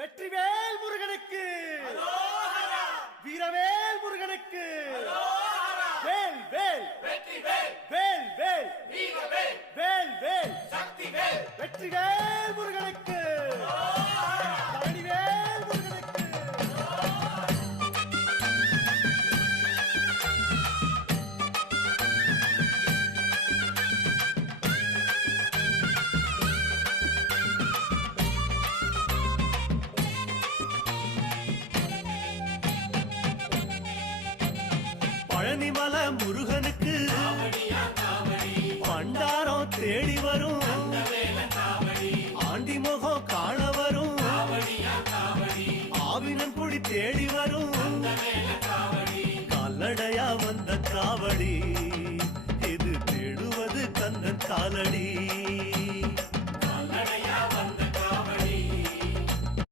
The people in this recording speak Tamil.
வெற்றிவேல் முருகனுக்கு, வீரவேல் முருகனுக்கு, வேல் வேல் வேல் வேல் வேல் வேல் வெற்றிவேல் முருகனுக்கு, பழனிவேல் முருகனுக்கு. பழனிமல முருகனுக்கு பண்டாரம் தேடி வரும், ஆண்டி முகம் காண வரும், ஆவினன் குடி தேடி வரும், கால்நடையா வந்த காவடி இது தேடுவது கந்தன் காலடி.